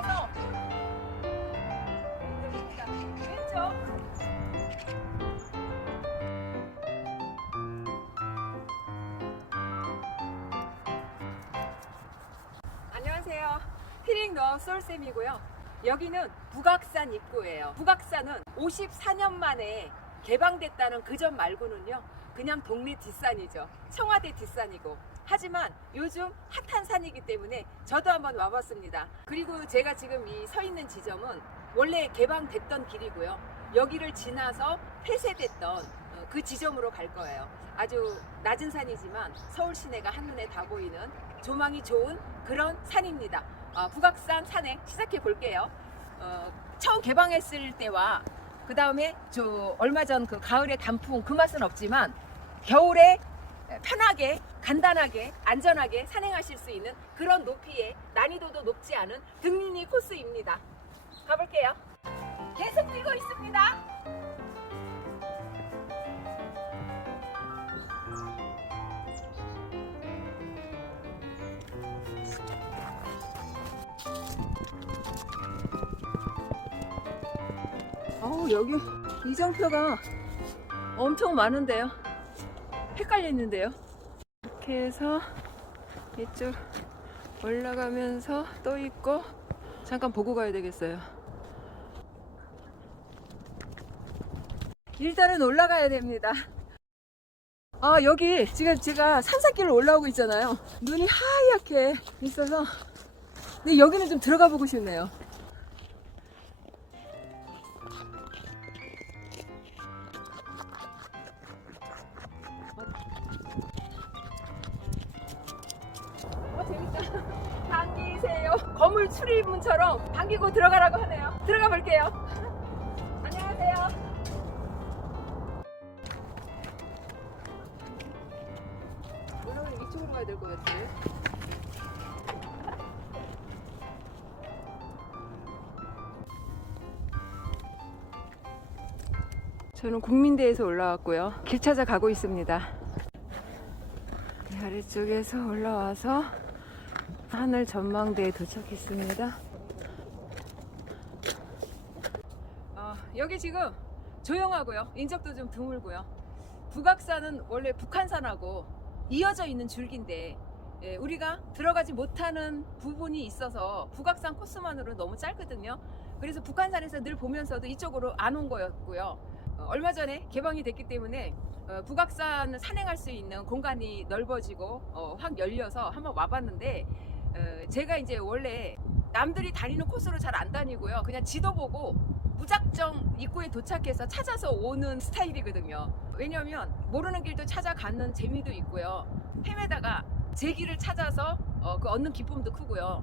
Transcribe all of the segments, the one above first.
갈림길에서 흔들립니다. 왼쪽. 안녕하세요. 히링 너 솔쌤이고요 여기는 북악산 입구예요. 북악산은 54년 만에 개방됐다는 그 점 말고는요. 그냥 동네 뒷산이죠. 청와대 뒷산이고. 하지만 요즘 핫한 산이기 때문에 저도 한번 와봤습니다. 그리고 제가 지금 이 서 있는 지점은 원래 개방됐던 길이고요. 여기를 지나서 폐쇄됐던 어, 그 지점으로 갈 거예요. 아주 낮은 산이지만 서울 시내가 한눈에 다 보이는 조망이 좋은 그런 산입니다. 어, 북악산 산행 시작해 볼게요. 어, 처음 개방했을 때와 그 다음에 저 얼마 전 그 가을의 단풍 그 맛은 없지만 겨울에 편하게 간단하게 안전하게 산행하실 수 있는 그런 높이의 난이도도 높지 않은 등리니 코스입니다. 가볼게요. 계속 뛰고 있습니다. 여기 이정표가 엄청 많은데요. 헷갈리는데요. 이렇게 해서 이쪽 올라가면서 또 있고 잠깐 보고 가야 되겠어요. 일단은 올라가야 됩니다. 아 여기 지금 제가 산사길을 올라오고 있잖아요. 눈이 하얗게 있어서 근데 여기는 좀 들어가 보고 싶네요. 저는 국민대에서 올라왔고요. 길 찾아 가고 있습니다. 이 아래쪽에서 올라와서 하늘 전망대에 도착했습니다. 어, 여기 지금 조용하고요. 인적도 좀 드물고요. 북악산은 원래 북한산하고 이어져 있는 줄기인데 예, 우리가 들어가지 못하는 부분이 있어서 북악산 코스만으로 너무 짧거든요. 그래서 북한산에서 늘 보면서도 이쪽으로 안 온 거였고요. 어, 얼마 전에 개방이 됐기 때문에 어, 북악산 산행할 수 있는 공간이 넓어지고 어, 확 열려서 한번 와봤는데 어, 제가 이제 원래 남들이 다니는 코스로 잘 안 다니고요. 그냥 지도 보고 무작정 입구에 도착해서 찾아서 오는 스타일이거든요. 왜냐하면 모르는 길도 찾아가는 재미도 있고요. 헤매다가 제 길을 찾아서 어, 그 얻는 기쁨도 크고요.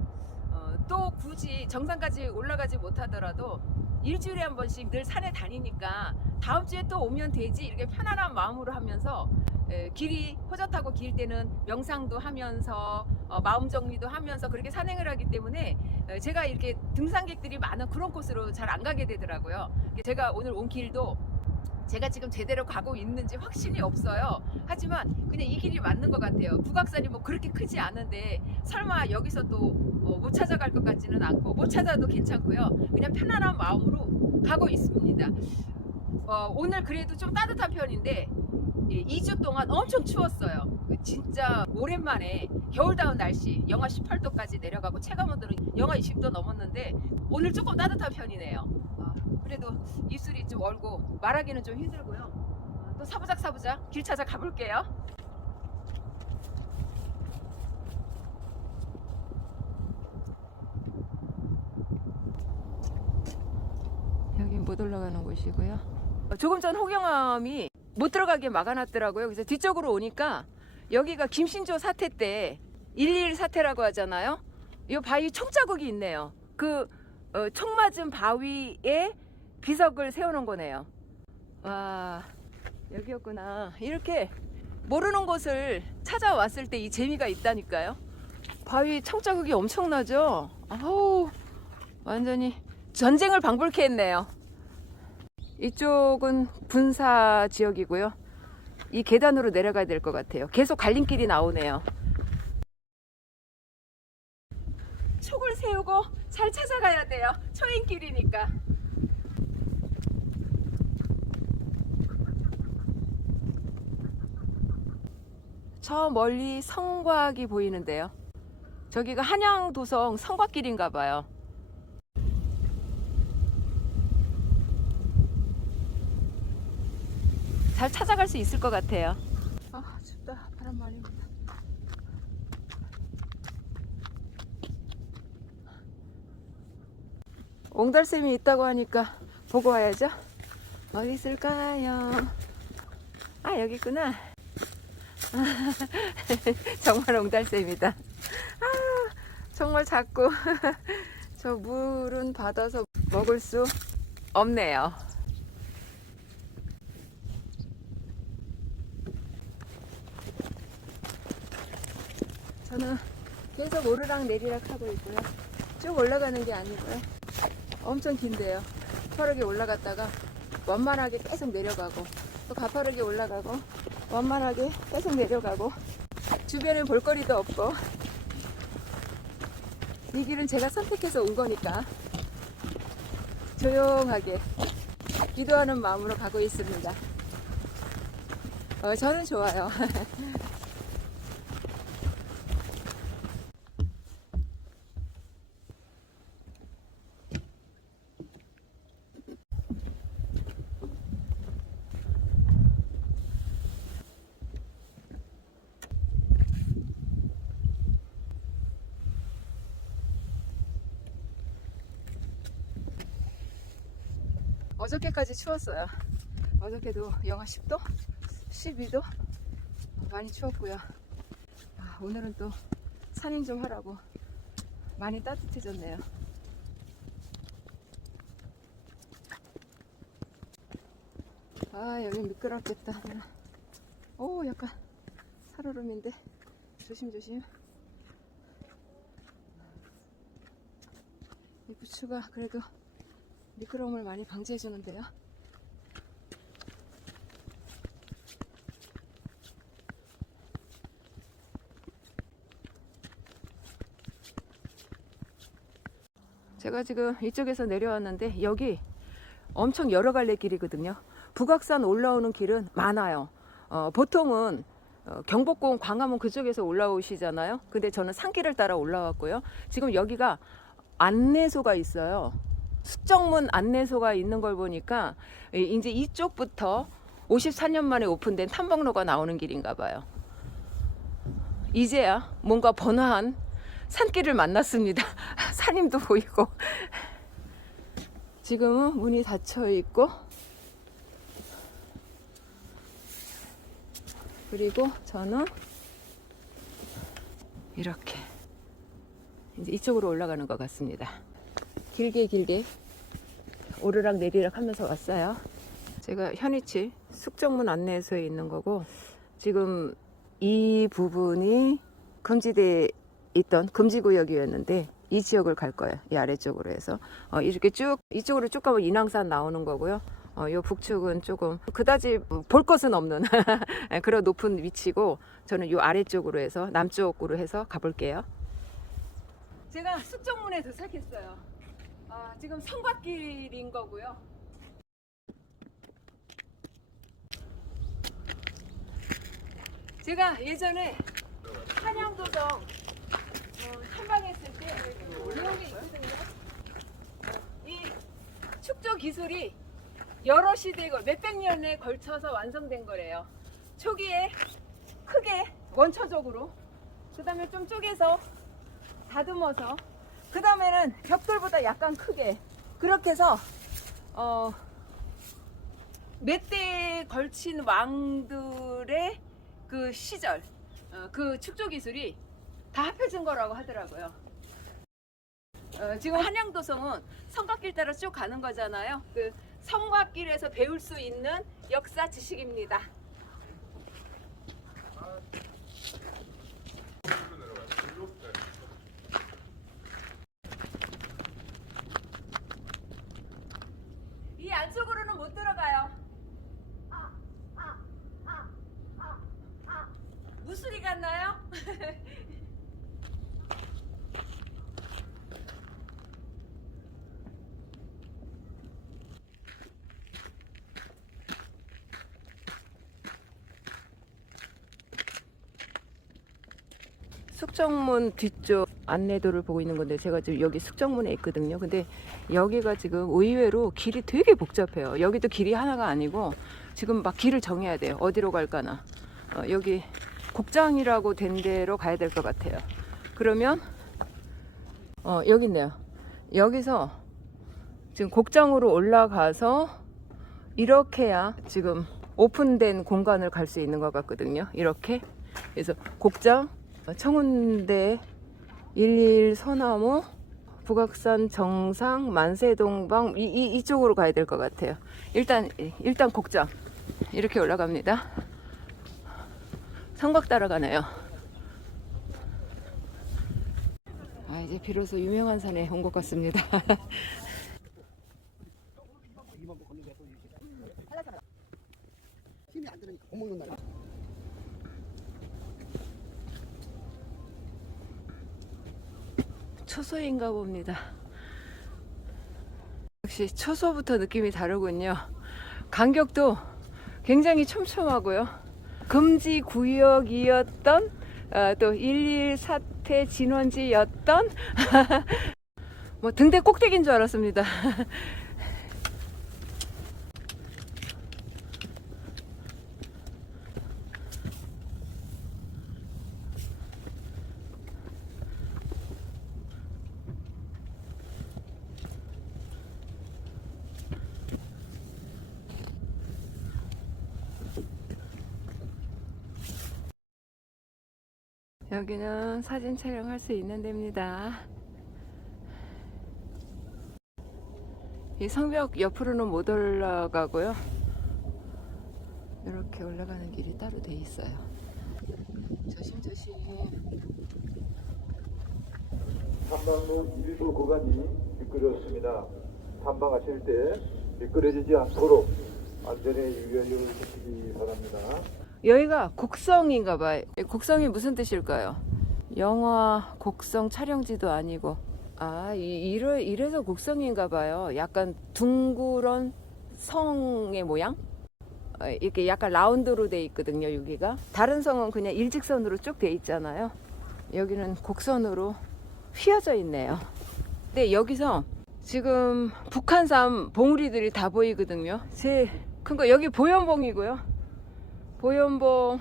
어, 또 굳이 정상까지 올라가지 못하더라도 일주일에 한 번씩 늘 산에 다니니까 다음 주에 또 오면 되지 이렇게 편안한 마음으로 하면서 에, 길이 호젓하고 길 때는 명상도 하면서 어, 마음 정리도 하면서 그렇게 산행을 하기 때문에 에, 제가 이렇게 등산객들이 많은 그런 곳으로 잘 안 가게 되더라고요. 제가 오늘 온 길도 제가 지금 제대로 가고 있는지 확신이 없어요. 하지만 그냥 이 길이 맞는 것 같아요. 북악산이 뭐 그렇게 크지 않은데 설마 여기서 또 어, 못 찾아갈 것 같지는 않고 못 찾아도 괜찮고요. 그냥 편안한 마음으로 가고 있습니다. 어, 오늘 그래도 좀 따뜻한 편인데 예, 2주 동안 엄청 추웠어요. 그 진짜 오랜만에 겨울다운 날씨 영하 18도까지 내려가고 체감온도는 영하 20도 넘었는데 오늘 조금 따뜻한 편이네요. 아, 그래도 입술이 좀 얼고 말하기는 좀 힘들고요. 아, 또 사부작 사부작 길 찾아 가볼게요. 여긴 못 올라가는 곳이고요. 어, 조금 전 호경암이 못 들어가게 막아놨더라고요. 그래서 뒤쪽으로 오니까 여기가 김신조 사태 때 111 사태라고 하잖아요. 이 바위 총자국이 있네요. 그 어, 총 맞은 바위에 비석을 세워놓은 거네요. 와 여기였구나. 이렇게 모르는 곳을 찾아왔을 때 이 재미가 있다니까요. 바위 총자국이 엄청나죠. 아우 완전히 전쟁을 방불케 했네요. 이쪽은 군사 지역이고요. 이 계단으로 내려가야 될 것 같아요. 계속 갈림길이 나오네요. 촉을 세우고 잘 찾아가야 돼요. 초인길이니까. 저 멀리 성곽이 보이는데요. 저기가 한양도성 성곽길인가 봐요. 잘 찾아갈 수 있을 것 같아요. 아 춥다 바람 많이 분다. 옹달샘이 있다고 하니까 보고 와야죠. 어디 있을까요? 아 여기 있구나. 정말 옹달샘이다. 아 정말 작고 저 물은 받아서 먹을 수 없네요. 저는 계속 오르락 내리락 하고 있고요. 쭉 올라가는 게 아니고요. 엄청 긴데요. 가파르게 올라갔다가 원만하게 계속 내려가고 또 가파르게 올라가고 원만하게 계속 내려가고 주변에 볼거리도 없고 이 길은 제가 선택해서 온 거니까 조용하게 기도하는 마음으로 가고 있습니다. 어, 저는 좋아요. 어저께까지 추웠어요. 어저께도 영하 10도, 12도 많이 추웠고요. 아, 오늘은 또 산행 좀 하라고 많이 따뜻해졌네요. 아 여기 미끄럽겠다. 오 약간 살얼음인데 조심조심. 이 부츠가 그래도 미끄러움을 많이 방지해 주는데요. 제가 지금 이쪽에서 내려왔는데 여기 엄청 여러 갈래 길이거든요. 북악산 올라오는 길은 많아요. 어, 보통은 어, 경복궁 광화문 그쪽에서 올라오시잖아요. 근데 저는 산길을 따라 올라왔고요. 지금 여기가 안내소가 있어요. 숙정문 안내소가 있는 걸 보니까 이- 이제 이쪽부터 54년 만에 오픈된 탐방로가 나오는 길인가 봐요. 이제야 뭔가 번화한 산길을 만났습니다. 산임도 보이고. 지금은 문이 닫혀 있고 그리고 저는 이렇게 이제 이쪽으로 올라가는 것 같습니다. 길게 길게 오르락 내리락 하면서 왔어요. 제가 현이치 숙정문 안내소에 있는 거고 지금 이 부분이 금지돼 있던 금지구역이었는데 이 지역을 갈 거예요. 이 아래쪽으로 해서 어, 이렇게 쭉 이쪽으로 쭉 가면 인왕산 나오는 거고요. 어, 요 북측은 조금 그다지 볼 것은 없는 그런 높은 위치고 저는 요 아래쪽으로 해서 남쪽으로 해서 가볼게요. 제가 숙정문에 도착했어요. 아, 지금 성곽길인 거고요. 제가 예전에 한양도성 어, 탐방했을 때 내용이 있거든요. 어, 이 축조 기술이 여러 시대 몇백 년에 걸쳐서 완성된 거래요. 초기에 크게 원초적으로, 그 다음에 좀 쪼개서 다듬어서, 그 다음에는 벽돌보다 약간 크게 그렇게 해서 어, 몇 대에 걸친 왕들의 그 시절, 어, 그 축조 기술이 다 합해진 거라고 하더라고요. 어, 지금 한양도성은 성곽길 따라 쭉 가는 거잖아요. 그 성곽길에서 배울 수 있는 역사 지식입니다. 이 안쪽으로는 못 들어가요. 무수리 같나요? 숙정문 뒤쪽 안내도를 보고 있는 건데 제가 지금 여기 숙정문에 있거든요. 근데 여기가 지금 의외로 길이 되게 복잡해요. 여기도 길이 하나가 아니고 지금 막 길을 정해야 돼요. 어디로 갈까나. 어, 여기 곡장이라고 된 데로 가야 될 것 같아요. 그러면 어, 여기 있네요. 여기서 지금 곡장으로 올라가서 이렇게 해야 지금 오픈된 공간을 갈 수 있는 것 같거든요. 이렇게. 그래서 곡장, 청운대, 11 소나무, 북악산 정상, 만세동방 이, 이, 이쪽으로 가야 될 것 같아요. 일단 일단 곡장 이렇게 올라갑니다. 성곽 따라가네요. 아 이제 비로소 유명한 산에 온 것 같습니다. 힘이 안 들으니까 못 먹는 날. 초소인가 봅니다. 역시 초소부터 느낌이 다르군요. 간격도 굉장히 촘촘하고요. 금지 구역이었던 아, 또11 사태 진원지였던 뭐 등대 꼭대기인 줄 알았습니다. 여기는 사진 촬영할 수 있는 데입니다. 이 성벽 옆으로는 못 올라가고요. 이렇게 올라가는 길이 따로 돼 있어요. 조심조심. 탐방로 일부 구간이 미끄럽습니다. 탐방하실 때 미끄러지지 않도록 안전에 유의를 하시기 바랍니다. 여기가 곡성인가 봐요. 곡성이 무슨 뜻일까요? 영화 곡성 촬영지도 아니고 아 이, 이래, 이래서 곡성인가 봐요. 약간 둥그런 성의 모양? 어, 이렇게 약간 라운드로 돼 있거든요. 여기가 다른 성은 그냥 일직선으로 쭉 돼 있잖아요. 여기는 곡선으로 휘어져 있네요. 근데 여기서 지금 북한산 봉우리들이 다 보이거든요. 제일 큰 거 여기 보현봉이고요. 보현봉,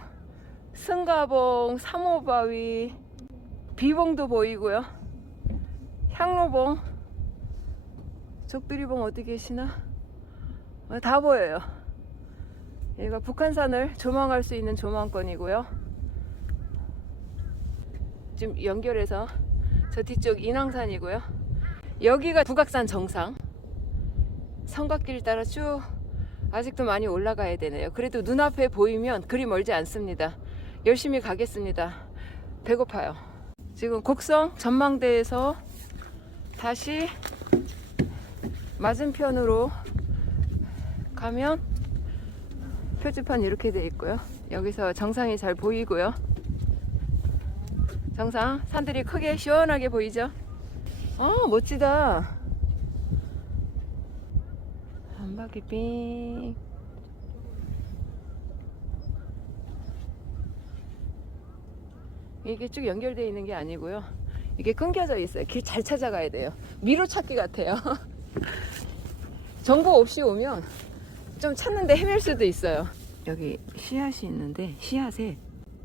승가봉, 삼호바위, 비봉도 보이고요. 향로봉, 적두리봉 어디 계시나? 어, 다 보여요. 여기가 북한산을 조망할 수 있는 조망권이고요. 지금 연결해서 저 뒤쪽 인왕산이고요. 여기가 북악산 정상. 성곽길 따라 쭉 아직도 많이 올라가야 되네요. 그래도 눈앞에 보이면 그리 멀지 않습니다. 열심히 가겠습니다. 배고파요. 지금 곡성 전망대에서 다시 맞은편으로 가면 표지판 이렇게 돼 있고요. 여기서 정상이 잘 보이고요. 정상 산들이 크게 시원하게 보이죠? 어 멋지다. 빙. 이게 쭉 연결되어 있는 게 아니고요. 이게 끊겨져 있어요. 길 잘 찾아가야 돼요. 미로 찾기 같아요. 정보 없이 오면 좀 찾는데 헤맬 수도 있어요. 여기 씨앗이 있는데 씨앗에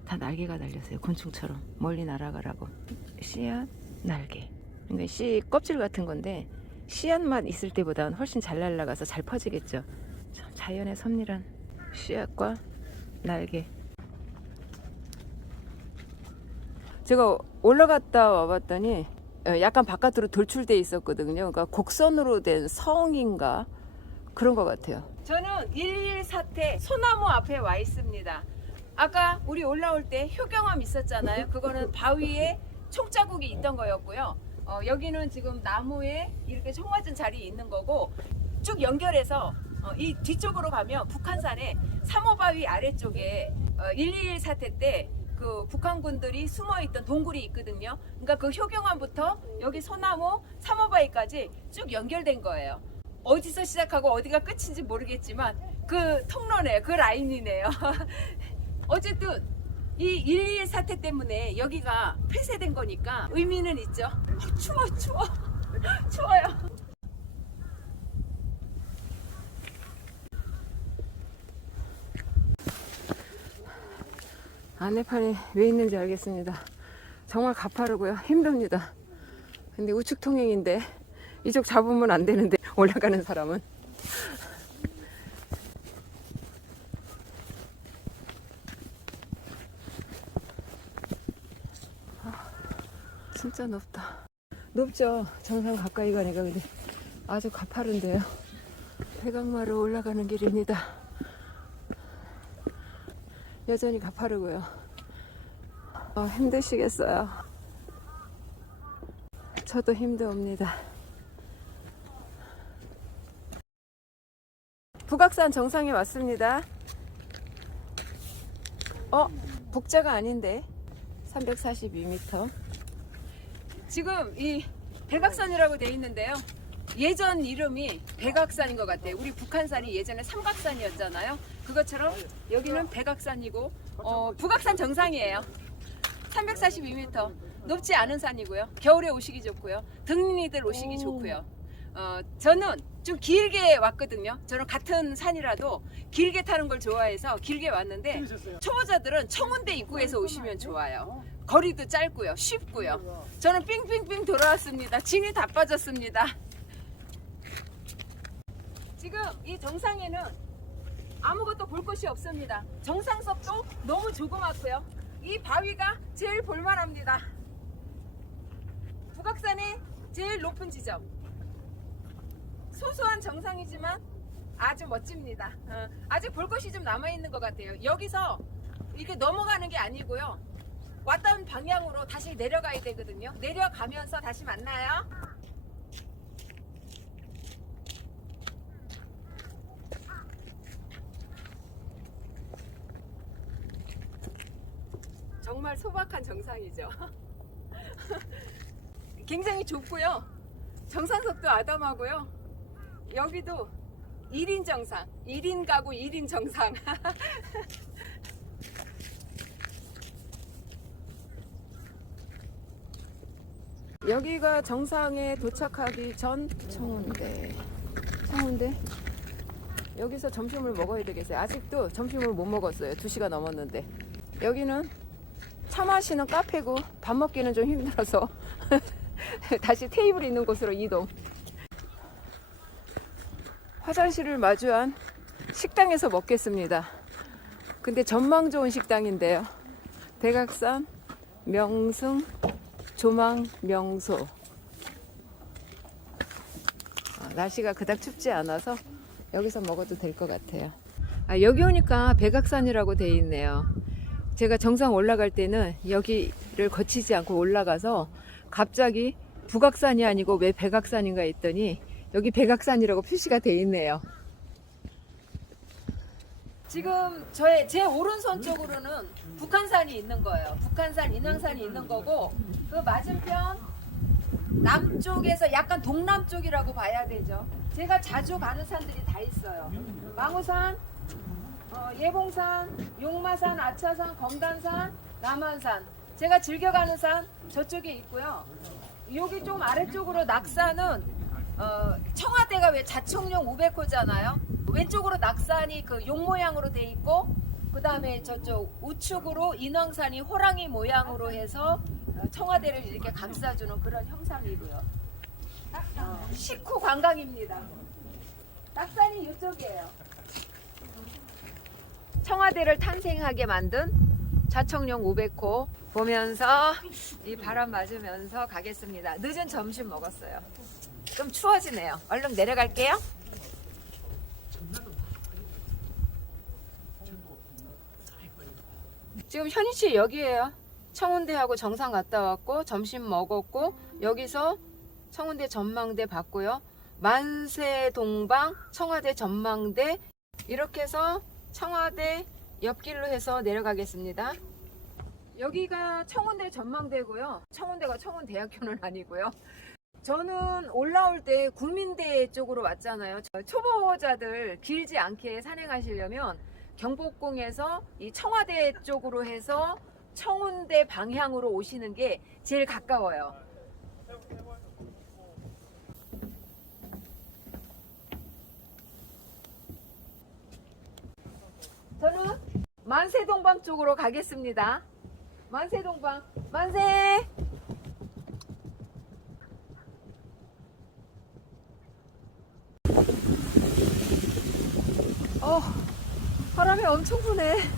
다 날개가 달렸어요. 곤충처럼 멀리 날아가라고. 씨앗, 날개. 그러니까 씨 껍질 같은 건데 씨앗만 있을 때보다는 훨씬 잘 날아가서 잘 퍼지겠죠. 참 자연의 섭리란 씨앗과 날개. 제가 올라갔다 와봤더니 어, 약간 바깥으로 돌출돼 있었거든요. 그러니까 곡선으로 된 성인가 그런 것 같아요. 저는 114 사태 소나무 앞에 와 있습니다. 아까 우리 올라올 때 효경암 있었잖아요. 그거는 바위에 총자국이 있던 거였고요. 어, 여기는 지금 나무에 이렇게 총 맞은 자리에 있는 거고 쭉 연결해서 어, 이 뒤쪽으로 가면 북한산에 삼호바위 아래쪽에 어, 121 사태 때 그 북한군들이 숨어 있던 동굴이 있거든요. 그러니까 그 효경암부터 여기 소나무 삼호바위까지 쭉 연결된 거예요. 어디서 시작하고 어디가 끝인지 모르겠지만 그 통로네요. 그 라인이네요. 어쨌든 이1.2 사태 때문에 여기가 폐쇄된 거니까 의미는 있죠. 아, 추워, 추워. 추워요. 안내판이 왜 있는지 알겠습니다. 정말 가파르고요. 힘듭니다. 근데 우측 통행인데 이쪽 잡으면 안 되는데 올라가는 사람은 진짜 높다. 높죠. 정상 가까이 가니까 근데 아주 가파른데요. 대강마루 올라가는 길입니다. 여전히 가파르고요. 어, 힘드시겠어요. 저도 힘듭니다. 북악산 정상에 왔습니다. 어, 북자가 아닌데 342m. 지금 이 백악산이라고 돼 있는데요. 예전 이름이 백악산인 것 같아요. 우리 북한산이 예전에 삼각산이었잖아요. 그것처럼 여기는 백악산이고 어, 북악산 정상이에요. 342m 높지 않은 산이고요. 겨울에 오시기 좋고요. 등린이들 오시기 좋고요. 어, 저는 좀 길게 왔거든요. 저는 같은 산이라도 길게 타는 걸 좋아해서 길게 왔는데 초보자들은 청운대 입구에서 오시면 좋아요. 거리도 짧고요. 쉽고요. 저는 삥삥삥 돌아왔습니다. 진이 다 빠졌습니다. 지금 이 정상에는 아무것도 볼 것이 없습니다. 정상석도 너무 조그맣고요. 이 바위가 제일 볼만합니다. 북악산의 제일 높은 지점. 소소한 정상이지만 아주 멋집니다. 어, 아직 볼 것이 좀 남아 있는 것 같아요. 여기서 이렇게 넘어가는 게 아니고요. 왔던 방향으로 다시 내려가야 되거든요. 내려가면서 다시 만나요. 정말 소박한 정상이죠. 굉장히 좁고요. 정상석도 아담하고요. 여기도 1인 정상, 1인 가구 1인 정상. 여기가 정상에 도착하기 전 청운대. 청운대. 여기서 점심을 먹어야 되겠어요. 아직도 점심을 못 먹었어요. 2시가 넘었는데. 여기는 차 마시는 카페고 밥 먹기는 좀 힘들어서 다시 테이블 있는 곳으로 이동. 화장실을 마주한 식당에서 먹겠습니다. 근데 전망 좋은 식당인데요. 대각산 명승 조망 명소. 아, 날씨가 그닥 춥지 않아서 여기서 먹어도 될 것 같아요. 아, 여기 오니까 백악산이라고 돼 있네요. 제가 정상 올라갈 때는 여기를 거치지 않고 올라가서 갑자기 북악산이 아니고 왜 백악산인가 했더니 여기 백악산이라고 표시가 돼 있네요. 지금 저의 제 오른손 쪽으로는 북한산이 있는 거예요. 북한산, 인왕산이 있는 거고 그 맞은편 남쪽에서 약간 동남쪽이라고 봐야 되죠. 제가 자주 가는 산들이 다 있어요. 망우산, 어, 예봉산, 용마산, 아차산, 검단산, 남한산. 제가 즐겨 가는 산 저쪽에 있고요. 여기 좀 아래쪽으로 낙산은 어, 청와대가 왜 자총령 500호잖아요. 왼쪽으로 낙산이 그 용 모양으로 돼 있고 그 다음에 저쪽 우측으로 인왕산이 호랑이 모양으로 해서 어, 청와대를 이렇게 감싸주는 그런 형상이고요. 어, 식후 관광입니다. 낙산이 이쪽이에요. 청와대를 탄생하게 만든 자청령 500호 보면서 이 바람 맞으면서 가겠습니다. 늦은 점심 먹었어요. 좀 추워지네요. 얼른 내려갈게요. 지금 현위치 여기에요. 청운대하고 정상 갔다 왔고 점심 먹었고 여기서 청운대 전망대 봤고요. 만세 동방 청와대 전망대 이렇게 해서 청와대 옆길로 해서 내려가겠습니다. 여기가 청운대 전망대고요. 청운대가 청운대학교는 아니고요. 저는 올라올 때 국민대 쪽으로 왔잖아요. 저 초보자들 길지 않게 산행하시려면 경복궁에서 이 청와대 쪽으로 해서 청운대 방향으로 오시는 게 제일 가까워요. 저는 만세동방 쪽으로 가겠습니다. 만세동방, 만세! 어, 바람이 엄청 부네.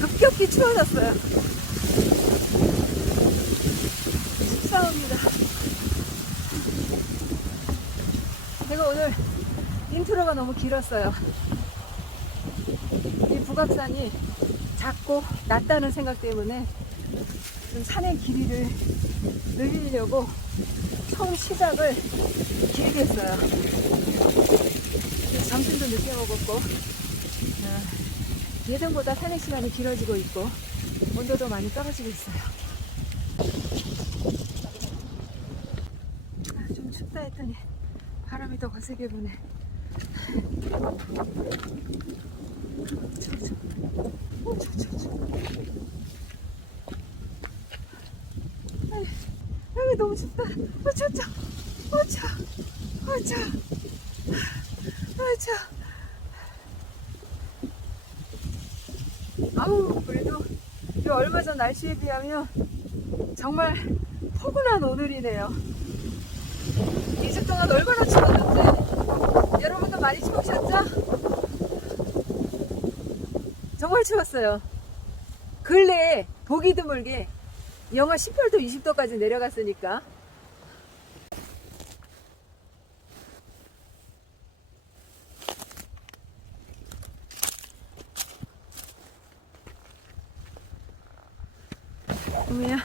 급격히 추워졌어요. 춥사옵니다. 제가 오늘 인트로가 너무 길었어요. 이 북악산이 작고 낮다는 생각 때문에 좀 산의 길이를 늘리려고 처음 시작을 길게 했어요. 점심도 늦게 먹었고 어, 예전보다 산행 시간이 길어지고 있고 온도도 많이 떨어지고 있어요. 아, 좀 춥다 했더니 바람이 더 거세게 부네. 아이, 너무 춥다. 어, 추워, 추워. 어, 추워. 어, 추 추워. 아우, 그래도 이 얼마 전 날씨에 비하면 정말 포근한 오늘이네요. 2주 동안 얼마나 추웠는데 여러분도 많이 추우셨죠? 정말 추웠어요. 근래에 보기 드물게 영하 18도, 20도까지 내려갔으니까 어머야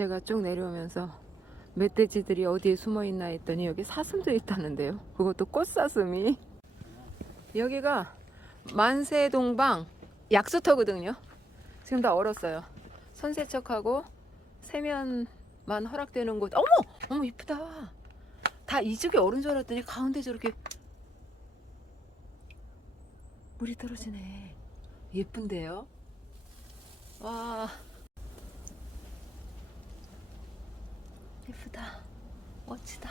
제가 쭉 내려오면서 멧돼지들이 어디에 숨어 있나 했더니 여기 사슴도 있다는데요. 그것도 꽃사슴이. 여기가 만세동방 약수터거든요. 지금 다 얼었어요. 선세척하고 세면만 허락되는 곳. 어머! 어머 이쁘다. 다 이쪽이 얼은 줄 알았더니 가운데 저렇게 물이 떨어지네. 예쁜데요? 와. 예쁘다. 멋지다.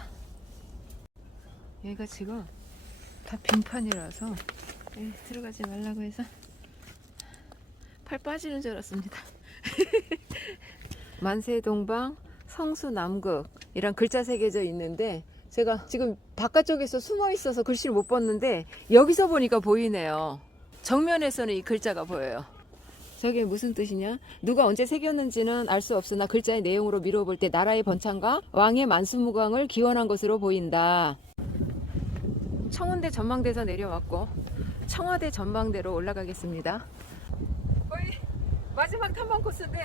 여기가 지금 다 빙판이라서 예, 들어가지 말라고 해서 팔 빠지는 줄 알았습니다. 만세동방 성수남극이란 글자 새겨져 있는데 제가 지금 바깥쪽에서 숨어 있어서 글씨를 못 봤는데 여기서 보니까 보이네요. 정면에서는 이 글자가 보여요. 저게 무슨 뜻이냐? 누가 언제 새겼는지는 알 수 없으나 글자의 내용으로 미뤄볼 때 나라의 번창과 왕의 만수무강을 기원한 것으로 보인다. 청운대 전망대에서 내려왔고 청와대 전망대로 올라가겠습니다. 거의 마지막 탐방 코스인데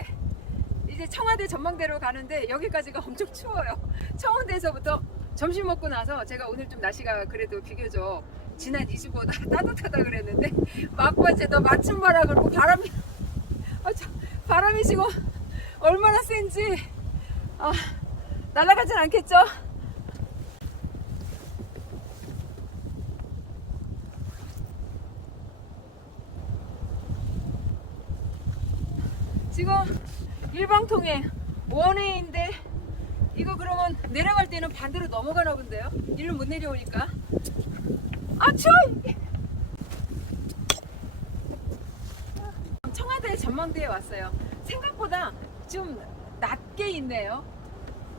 이제 청와대 전망대로 가는데 여기까지가 엄청 추워요. 청운대에서부터 점심 먹고 나서 제가 오늘 좀 날씨가 그래도 비교적 지난 2주보다 따뜻하다 그랬는데 막바지에 너 맞춤바라 그러고 바람이 아, 저, 바람이 지금 얼마나 센지 아, 날아가진 않겠죠? 지금 일방통행 원웨이인데 이거 그러면 내려갈 때는 반대로 넘어가나 본데요? 일로 못 내려오니까 아 추워! 전망대에 왔어요. 생각보다 좀 낮게 있네요.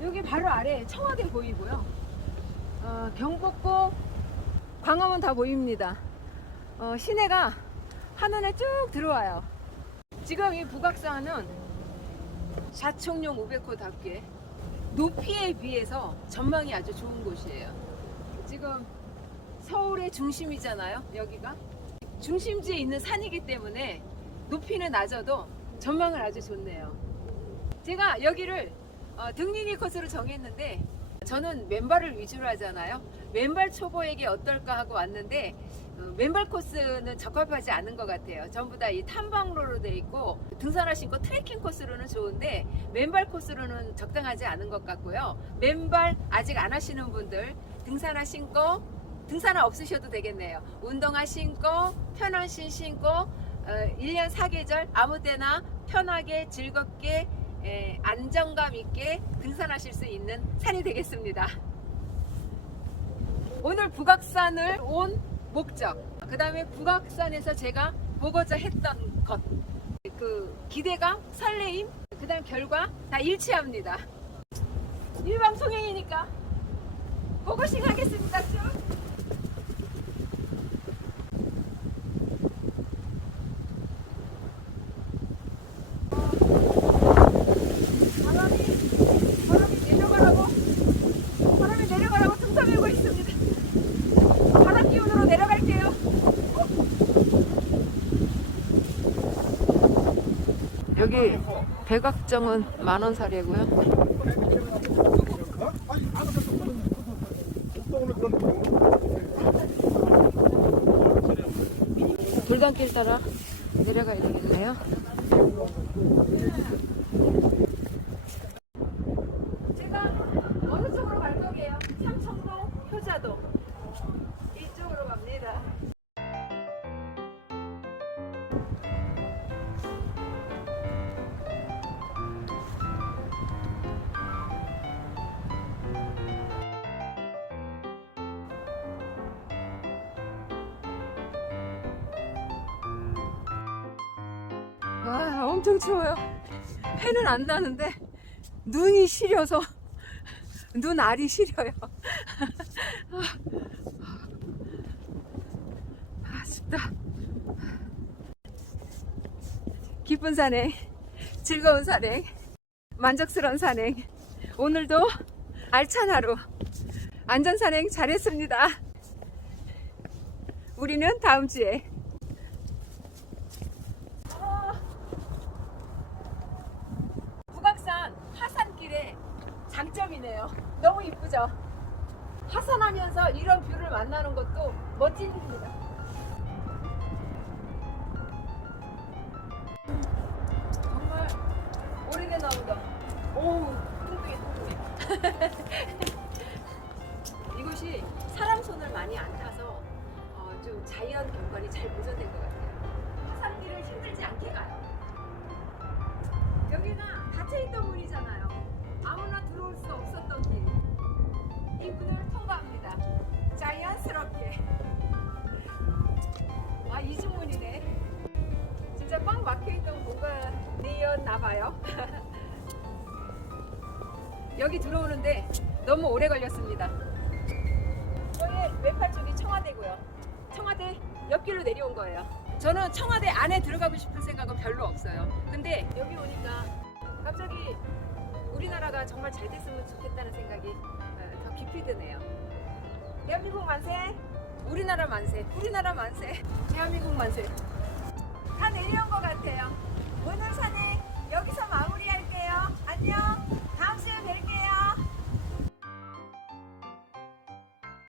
여기 바로 아래 청와대 보이고요. 어, 경복궁, 광화문 다 보입니다. 어, 시내가 한눈에 쭉 들어와요. 지금 이 북악산은 자청룡 500호답게 높이에 비해서 전망이 아주 좋은 곳이에요. 지금 서울의 중심이잖아요, 여기가. 중심지에 있는 산이기 때문에 높이는 낮아도 전망은 아주 좋네요. 제가 여기를 어, 등리니 코스로 정했는데 저는 맨발을 위주로 하잖아요. 맨발 초보에게 어떨까 하고 왔는데 어, 맨발 코스는 적합하지 않은 것 같아요. 전부 다 이 탐방로로 돼 있고 등산하신 거 트레킹 코스로는 좋은데 맨발 코스로는 적당하지 않은 것 같고요. 맨발 아직 안 하시는 분들 등산하신 거 등산화 없으셔도 되겠네요. 운동화 신고 편한 신 신고 어, 1년 4계절 아무 때나 편하게 즐겁게 에, 안정감 있게 등산하실 수 있는 산이 되겠습니다. 오늘 북악산을 온 목적, 그 다음에 북악산에서 제가 보고자 했던 것, 그 기대감, 설레임, 그 다음 결과 다 일치합니다. 일방통행이니까 고고싱 하겠습니다. 쭉. 바람이, 바람이 내려가라고, 바람이 내려가라고 등산하고 있습니다. 바람 기운으로 내려갈게요. 여기 백악정은 만원 사례고요. 돌담길 따라 내려가야 되겠네요. 엄청 추워요. 해는 안 나는데 눈이 시려서 눈 알이 시려요. 아 춥다. 기쁜 산행, 즐거운 산행, 만족스러운 산행. 오늘도 알찬 하루 안전 산행 잘했습니다. 우리는 다음 주에 북악산 하산길의 장점이네요. 너무 이쁘죠? 하산하면서 이런 뷰를 만나는 것도 멋진 일입니다. 정말 오래된 나무다. 오우, 뚱뚱해, 뚱뚱해. 이곳이 사람 손을 많이 안 타서 어, 좀 자연 경관이 잘 보존된 것 같아요. 하산길을 힘들지 않게 가요. 여기는 닫혀있던 문이잖아요. 들어올 수 없었던 길. 이 문을 통과합니다. 자연스럽게. 아, 이중문이네. 진짜 꽉 막혀있던 공간이었나 봐요. 여기 들어오는데 너무 오래 걸렸습니다. 저의 왼팔 쪽이 청와대고요. 청와대 옆길로 내려온 거예요. 저는 청와대 안에 들어가고 싶은 생각은 별로 없어요. 근데 여기 오니까 갑자기 우리나라가 정말 잘 됐으면 좋겠다는 생각이 어, 더 깊이 드네요. 대한민국 만세! 우리나라 만세! 우리나라 만세! 대한민국 만세! 다 내려온 것 같아요.